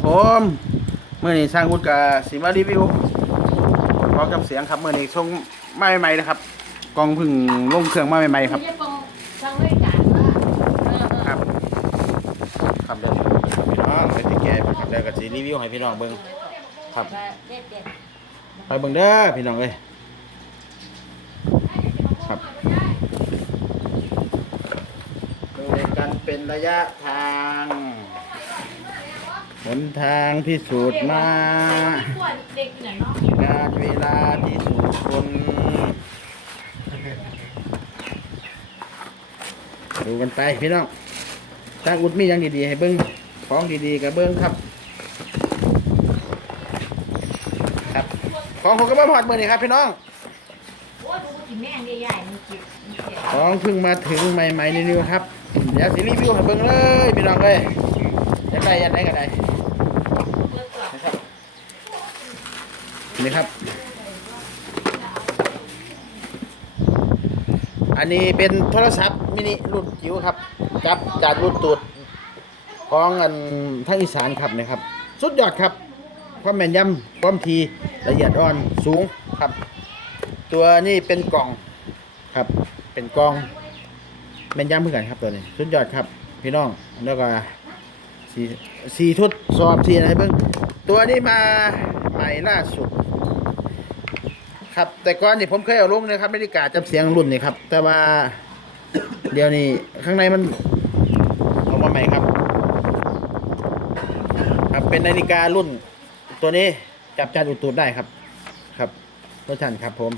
ผมเมื่อนี้สร้างวุฒิกับสีมารีวิวพร้อมกับเสียงครับเมื่อนี้ส่งมาใหม่ๆนะครับกองพึ่งลงเครื่องมาใหม่ๆครับครับครับเดี๋ยวพี่น้องไปติแกครับเดี๋ยวกับสีรีวิวให้พี่น้องเบิ้งครับไปเบิ้งเด้อพี่น้องเลยครับดูกันเป็นระยะทางหนทางพิสูจน์มาการเวลาที่สูญคนดูกันไปพี่น้องสร้างอุดมีอย่างดีๆให้เบิ้งของดีๆกับเบิ้งครับครับของผมก็มาพอดมือนี่ครับพี่น้องของเพิ่งมาถึงใหม่ๆนิวครับเดี๋ยวสิรีวิวให้เบิ้งเลยพี่น้องเลยยันได้กันได้นี่ครับอันนี้เป็นโทรศัพท์มินิรุ่นจิ๋วครับกับจากรุ่นตูดของอันทั้งอีสานครับนะครับสุดยอดครับความแม่นยำความทีละเอียดอ่อนสูงครับตัวนี้เป็นกล่องครับเป็นกล่องแม่นยำเหมือนกันครับตัวนี้สุดยอดครับพี่น้องแล้วก็สี่ทดสอบสี่อะไรเบิ้งตัวนี้มาใหม่ล่าสุดครับแต่ก่อนนี่ผมเคยเอาลงนะครับนาฬิกาจับเสียงรุ่นนี่ครับแต่ว่าเดี๋ยวนี้ข้างในมันออกมาใหม่ครับครับเป็นนาฬิการุ่นตัวนี้จับจานอุดตูดได้ครับครับรถชันครับผม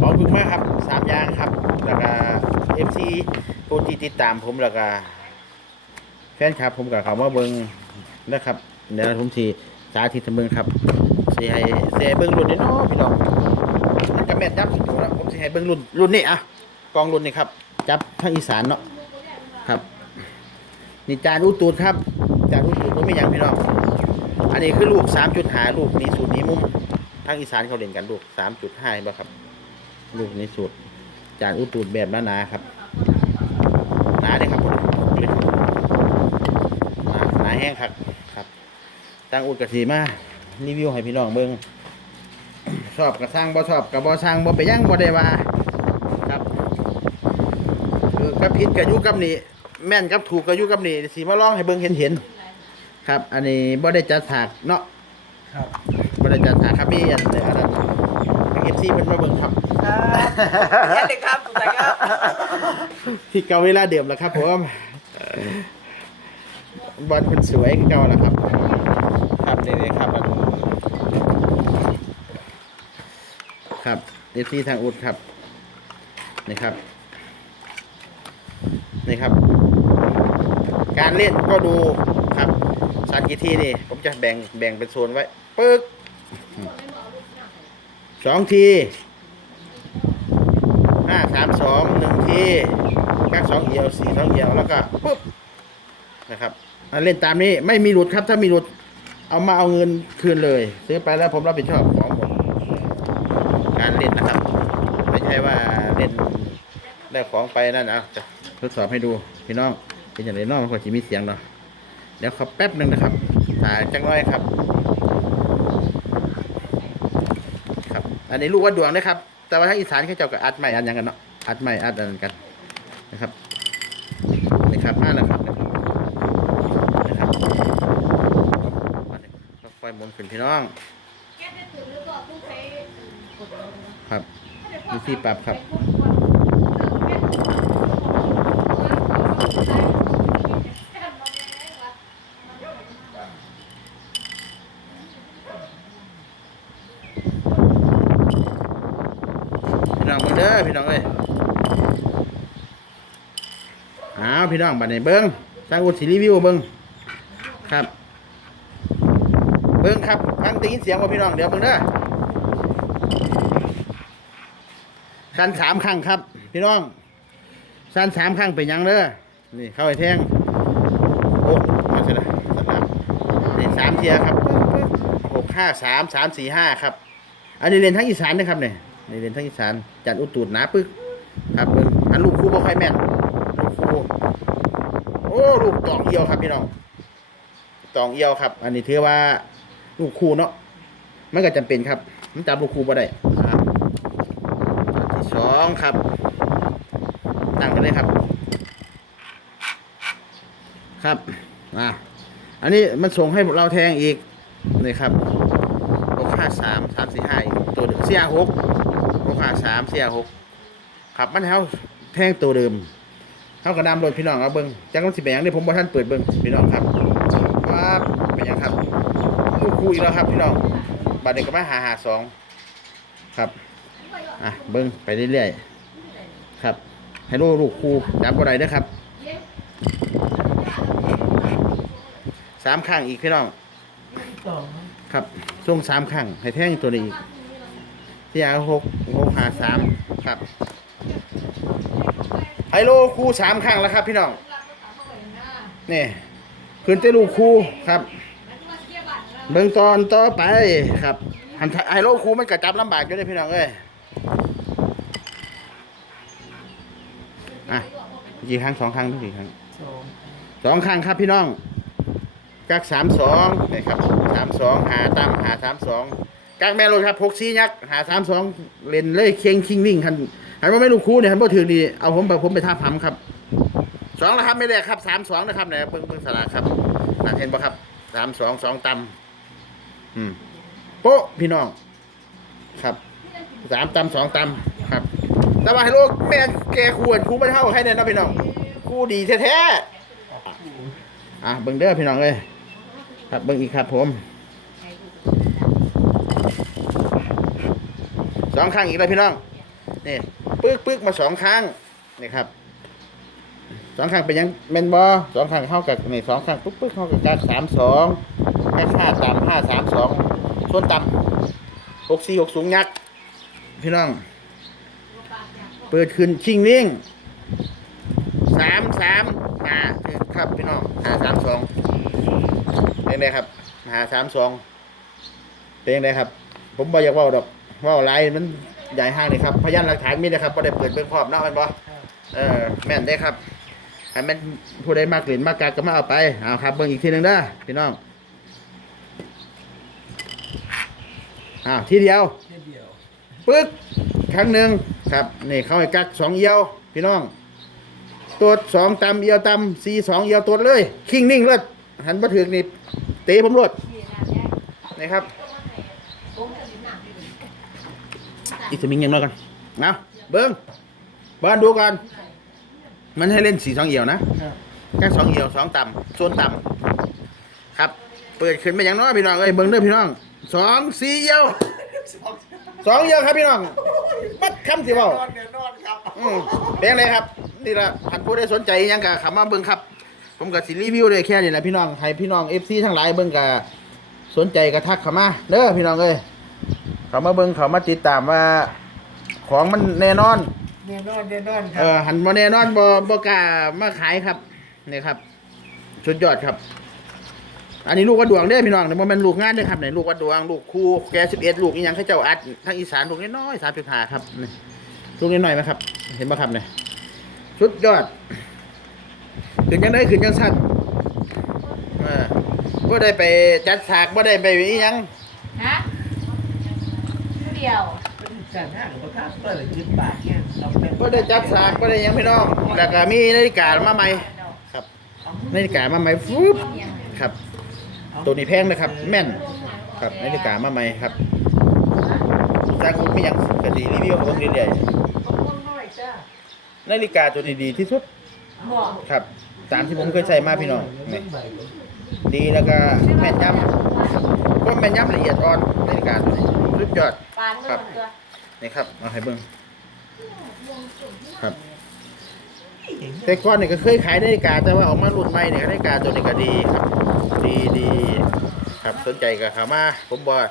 ขอบคุณมากครับ3อย่างครับแล้วก็ FC ผู้ที่ติดตามผมแล้วก็แฟนครับผมกับเขาว่าเบิ้งนะครับเดี๋ยวผมทีสาธิตเบิ้งครับสิให้เบิ้งรุ่นนี้เนาะพี่น้องมันกับแม่จับสุดตัวแล้วผมสิให้เบิ้งรุ่นนี้อ่ะกองรุ่นนี้ครับจับทางอีสานเนาะครับนี่จานอุตูดครับจานอุตูดมันไม่ยังพี่น้องอันนี้คือลูก 3.5 ลูกนี้สูตรนี้มุมทางอีสานเขาเล่นกันลูก 3.5 เห็นป่ะครับลูกนี้สูตรจานอุตูดแบบหนาๆครับหนาเลยครับหนาแห้งครับตั้งอุดกระสีมารีวิวให้พี่น้องเบิ่งชอบกระสร้างบ่ชอบกระบ่สร้างบ่ไปยั่งบ่ได้ว่าครับคือกระพิษกระยุกับนี่แม่นกับถูกกระยุกับนี่สีมาลองให้เบิ่งเห็นครับอันนี้บ่ได้จัดฉากเนาะครับบ่ได้จัดฉากครับพี่อันนี้อันนั้นFC เพิ่นมาเบิ่งครับเด็กครับถูกใจครับที่เก่าเวลาเดิมแล้วครับผมบอลคนสวยเก่าแล้วครับครับนี่ครับครับเอฟซีทางอุดครับนี่ครับการเล่นก็ดูครับสันกี่ทีนี่ผมจะแบ่งเป็นโซนไว้ปึ๊ก2 ที5 3 2 1 ทีกัก2 เอียว4 2 เอียวแล้วก็ปึ๊บนะครับเล่นตามนี้ไม่มีหลุดครับถ้ามีหลุดเอาเงินคืนเลยซื้อไปแล้วผมรับผิดชอบของผมการเล่นนะครับไม่ใช่ว่าเล่นได้ของไปนั่นนะจะทดสอบให้ดูพี่น้องเป็นอย่างไรน้องมันก็จะมีเสียงเนาะเดี๋ยวขอแป๊บหนึ่งนะครับถ่ายจังร้อยครับครับอันนี้ลูกว่าดวงนะครับแต่ว่าทางอีสานเขาเจ้าก็อัดใหม่อัดอย่างกันเนาะอัดใหม่อัดอันกันนะครับมาแล้วครับค่อยหมุนขึ้นพี่น้องครับมีที่ปรับครับพี่น้องเด้อพี่น้องเอ้ยพี่น้องบัดนี้เบิ้งสร้างอุดสีรีวิวเบิ้งครับเบิ้งครับฟังได้ยินเสียงว่าพี่น้องเดี๋ยวเบิ้งเด้อสั้น3 ครั้งครับพี่น้องสั้น3 ครั้งเป็นยังเด้อนี่เข้าไปแทงโอ้มาเสร็จแล้วสนามนี่3 เทียครับ6 5 3 3 4 5ครับอันนี้เรียนทั้งอีสานนะครับเนี่ยนี่เรียนทั้งอีสานจัดอุดตูดหนาปึ๊กครับเบิ้งอันลูกคู่บ่ค่อยแม่นลูกคู่โอ้ลูกตอกเดียวครับพี่น้อง ตองเอียวครับ อันนี้ถือว่าลูกคู่เนาะมันก็จำเป็นครับมันจับลูกคู่บ่ได้ที่สองครับตั้งกันเลยครับครับอันนี้มันส่งให้เราแทงอีกนี่ครับ653 345อีกตัวเสีย6 653เสีย6ครับมันเฮาแทงตัวเดิมเฮากระนำรถพี่น้องเอาเบิ่งจังมันสิเป็นหยังนี่ผมบ่ทันเปิดเบิ่งพี่น้องครับครับเป็นหยังครับลูกคู่อีกแล้วครับพี่น้องบัดนี้ก็มา552ครับเบิ่งไปเรื่อยๆครับให้ลูกคู่จับบ่ได้เด้อครับ3ข้างอีกพี่น้องครับช่วง3ข้างให้แท่งตัวนี้อีกที่653ครับไฮโลคู่3ข้างแล้วครับพี่น้องนี่ขึ้นเตลูกคู่ครับเบิ่งตอนต่อไปครับไฮโลคู่มันกระจับลำบากอยู่เลยพี่น้องเอ้ยกี่ครั้ง2ครั้งทุกกี่ครั้ง2ครั้งครับพี่น้องกัก32นี่ครับ32หาตั้มหา32กักแม่รถครับ64ยักษ์หา32เล่นเลยเคียงคิงวิ่งคันหันว่าไม่ลูกคู่เนี่ยหันบ่ถึงดีเอาผมไปท่าพัมครับ2แล้วครับไม่ได้ครับ32นะครับเนี่ยเบิ่งสลากครับเห็นบ่ครับ32 2ตั้มโป๊ะพี่น้องครับ3ตั้ม2ตั้มครับแต่ว่าให้ลูกแม่แกควรคู่ไม่เท่าให้เนี่ยนะพี่น้องคู่ดีแท้ๆเบิ่งเด้อพี่น้องเลยครับเบิ่งอีกครับผม2ครั้งอีกแล้วพี่น้องนี่ปึ๊กมา2ครั้งนี่ครับ2ครั้งเป็นยังแม่นบ่2ครั้งเท่ากับนี่2ครั้งปึ๊กเท่ากับการ32กัก5ต่ำ532ส่วนต่ำ64 60ยักษ์พี่น้องเปิดขึ้นชิงนิ่ง33ครับพี่น้อง532เป็นไงครับ532เป็นยังไงครับผมบ่อยากเว้าดอกเว้าหลายมันใหญ่ห้างนี่ครับพยานหลักฐานมีนะครับบ่ได้เปิดเบิ่งพร้อมเนาะแม่นบ่แม่นได้ครับให้มันผู้ใดมากเล่นมากกัดก็มาเอาไปครับเบิ่งอีกทีนึงเด้อพี่น้องทีเดียวปึ๊กครั้งหนึ่งครับนี่เขาให้กัก2เอียวพี่น้องตัว2ตำเอียวตำ4 2เอียวตัวเลยคิงนิ่งเลยหันมาถึงนี่เตะผมรวดนี่ครับอีกสมิงยังน้อยกันเบิ้งบ้านดูกันมันให้เล่น4 2เอียวนะแค่2เอียว2ตำโซนตำครับเปิดขึ้นไปอย่างน้อยพี่น้องเบิ้งเด้อพี่น้อง2 4เอียว2เอียวครับพี่น้องปัดคำสิเว้าเป็นไงครับนี่ละท่านผู้ใดสนใจยังกะเข้ามาเบิ่งครับผมก็สิรีวิวได้แค่นี้แหละพี่น้องให้พี่น้อง FC ทั้งหลายเบิ่งกะสนใจกะทักเข้ามาเด้อพี่น้องเอ้ยเข้ามาเบิ่งเข้ามาติดตามว่าของมันแน่นอนครับหันบ่แน่นอนบ่กล้ามาขายครับนี่ครับสุดยอดครับอันนี้ลูกวัดดวงเด้อพี่น้องบ่แม่นลูกงานเด้อครับนี่ลูกวัดดวงลูกคู่แก11ลูกอีหยังเขาเจ้าอัดทางอีสานลูกน้อยๆ3.5ครับนี่ลูกน้อยๆมั้ยครับเห็นบ่ครับนี่สุดยอดขึ้นยังได้ขึ้นยังสั้นบ่ได้ไปจัดฉากบ่ได้ไปอีหยังเดียวบ่ได้จัดฉากบ่ได้หยังพี่น้องแล้วก็มีนาฬิกามาใหม่ครับนาฬิกามาใหม่ฟึบครับตัวนี้แพงนะครับแม่นครับนาฬิกามาใหม่ครับจากคุณมีหยังก็ดีรีวิวเบิ่งเรื่อยๆนาฬิกาตัวนี้ดีที่สุดครับตามที่ผมเคยใช้มาพี่น้องนี่ดีแล้วก็แม่นยำก็แม่นยำละเอียดอ่อนนาฬิกาตัวนี้สุดยอดครับนี่ครับเอาให้เบิ่งครับแต่ก่อนนี่ก็เคยขายนาฬิกาแต่ว่าออกมารุ่นใหม่เนี่ยนาฬิกาตัวนี้ก็ดีครับดีครับสนใจก็เข้ามาผมบอก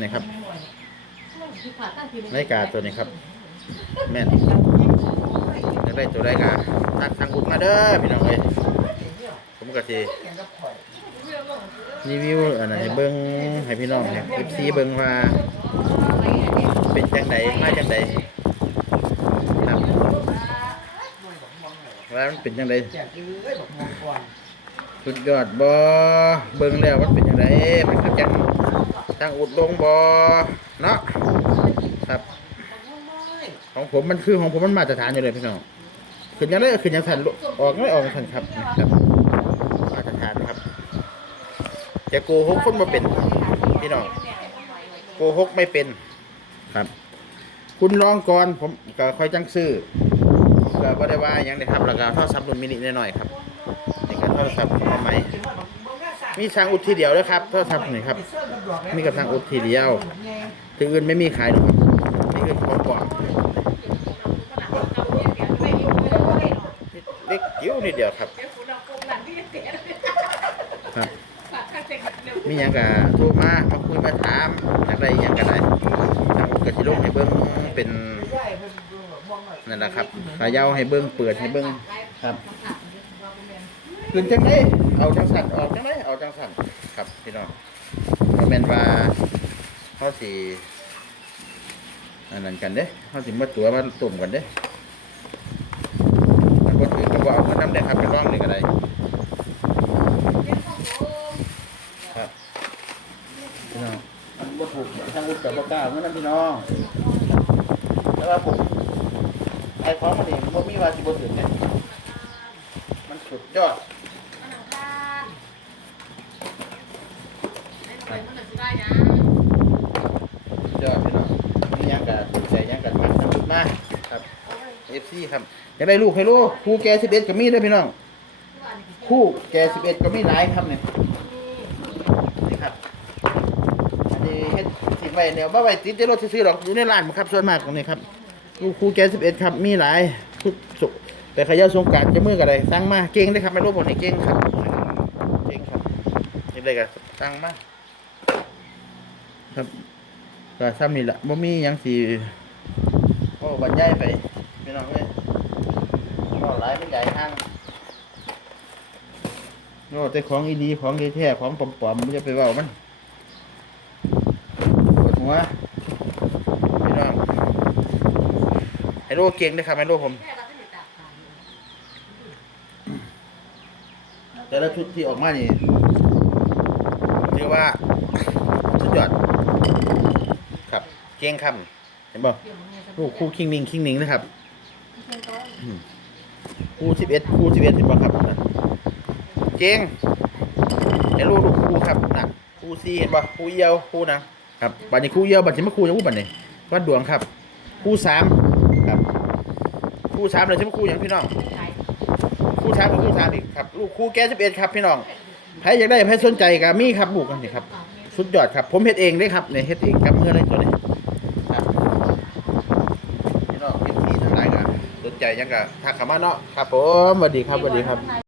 นี่ครับนาฬิกาตัวนี้ครับแม่นจะได้ตัวได้กะทางบุกมาเด้อพี่น้องเอ้ยผมก็สิรีวิวอันไหนเบิ่งให้พี่น้องให้ FC เบิ่งว่าเป็นจังไดมาจังไดครับว่ามันเป็นจังได สุดยอดบ่เบิ่งแล้วมันเป็นจังไดมันคือจังทางอุดลงบ่เนาะครับของผมมันคือของผมมันมาตรฐานอยู่เลยพี่น้องขึ้นยังได้ขึ้นยังสั่นออกไม่ออกสั่นครับนะครับมาตรฐานนะครับจะโกหกคนมาเป็นพี่น้องโกหกไม่เป็นครับคุณลองก่อนผมก็ค่อยจังซื้อก็บ่ได้ว่าอย่างนี้ครับราคาโทรศัพท์รุ่นมินิน้อยๆครับนี่ก็โทรศัพท์มาใหม่มีทางอุดทีเดียวนะครับโทรศัพท์นี่ครับมีกับทางอุดทีเดียวที่อื่นไม่มีขายหรอกครับนี่คือของปลอมเล็กจิ๋วนิดเดียวครับครับมีหยังก็โทรมาคุยมาถามอยากได้หยังก็ได้ทางกระสิลงให้เบิ่งเป็นนั่นแหละครับขายาวให้เบิ่งเปิดให้เบิ่งครับขึ้นจังได๋เอาจังสั่นออกจังได๋เอาจังสั่นครับพี่น้องก็แม่นว่าเฮาสิอันนั้นกันเด้เฮาสิมาตัวมาต้มกันเด้มันบ่ถือก็บ่เอามานำได้ครับไปลองนี่ก็ได้ครับพี่น้องมันบ่ถูกทางอุดกับบ่กล้าเหมือนนั้นพี่น้องแต่ว่าผมไอ้ของมันนี่บ่มีว่าสิบ่ถึงเด้มันสุดยอดยอดพี่น้องมีหยังก็ใจหยังก็ทักทำมาครับ FC ครับอยากได้ลูกให้ลูกครูแก11ก็มีเด้อพี่น้องครูแก11ก็มีหลายครับนี่นี่ครับอันนี้เฮ็ดสิไว้เดี๋ยวบ่ไว้ติดในรถซื่อๆหรอกอยู่ในร้านครับส่วนมากตรงนี้ครับลูกครูแก11ครับมีหลายทุกสุขแต่ขยะสงกรานต์จะมือก็ได้สั่งมาเก่งเด้อครับแม่ลูกผมนี่เก่งครับเก่งครับอยากได้ก็สั่งมาครับก็ซ้ำนี่ล่ะบ่มีหยังสิโอ้บรรยายไปพี่น้องเอ้ยก็หลายมันใหญ่ทางโน่แต่ของอีดีของแท้ๆของปลอมๆมันจะไปเว้ามันปวดหัวพี่น้องให้ลูกเก่งเด้อครับให้ลูกผมแต่ละชุดที่ออกมานี่ถือว่าสุดยอดครับเก่งคำเห็นบ่ลูกคู่คิงนิงนะครับคู่11เห็นบ่ครับเก่งให้ลูกคู่ครับนะคู่4เห็นบ่คู่เอียวคู่นะครับบัดนี้คู่เอียวบัดสิมาคู่จังบัดนี้วัดดวงครับคู่3ครับคู่3เลยใช่มั้ยคู่หยังพี่น้องคู่3กับคู่3อีกครับลูกคู่แก11ครับพี่น้องใครอยากได้ใครสนใจก็มีครับลูกกันนี่ครับสุดยอดครับผมเฮ็ดเองเด้ครับนี่เฮ็ดเองกับมือเลยตัวนี้ครับพี่น้องเฮ็ดที่ทั้งหลายก็สนใจหยังก็ทักเข้ามาเนาะครับผมสวัสดีครับ